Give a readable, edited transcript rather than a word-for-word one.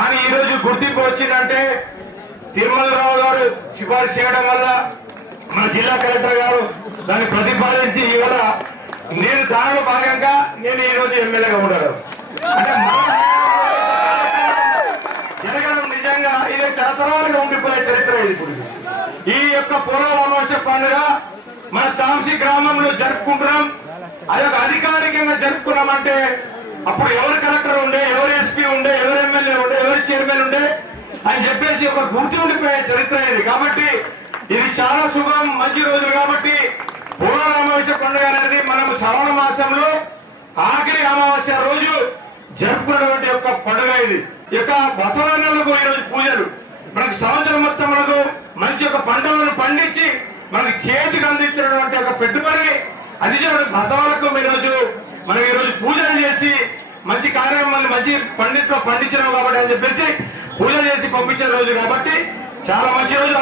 కానీ ఈ రోజు గుర్తింపు వచ్చిందంటే తిరుమలరావు గారు సిఫార్సు చేయడం వల్ల మన జిల్లా కలెక్టర్ గారు దాన్ని ప్రతిపాదించి ఇవాళ నేను దానిలో భాగంగా నేను ఈ రోజు ఎమ్మెల్యేగా ఉన్నాను. అంటే జరగడం నిజంగా ఇది తరతరాలుగా ఉండిపోయే చరిత్ర. ఇది ఇప్పుడు ఈ యొక్క పూర్వ అమావాస్య పండుగ మన తాంసీ గ్రామంలో జరుపుకుంటున్నాం. అదొక అధికారికంగా జరుపుకున్నామంటే అప్పుడు ఎవరు కలెక్టర్ ఉండే, ఎవరు ఎస్పీ ఉండే, ఎవరు ఎమ్మెల్యే ఉండే, ఎవరు చైర్మన్ ఉండే అని చెప్పేసి ఒక గుర్తు ఉండిపోయే చరిత్ర ఇది. కాబట్టి ఇది చాలా శుభం, మంచి రోజులు. కాబట్టి పూర్వ అమావాస్య పండుగ అనేది మనం శ్రావణ మాసంలో ఆఖరి అమావాస్య రోజు జరుపుకున్నటువంటి యొక్క పండుగ ఇది. ఈ యొక్క బసవన్నలకు ఈరోజు పూజలు మనకు సంవత్సరం మొత్తం మనకు మంచి యొక్క పంటలను పండించి మనకి చేతికి అందించినటువంటి ఒక పెట్టుబడి అందించిన బసవలకు మనం ఈరోజు పూజలు చేసి మంచి కార్యక్రమాలు మంచి పండించినాం కాబట్టి అని చెప్పేసి పూజలు చేసి పంపించిన రోజు కాబట్టి చాలా మంచి రోజు.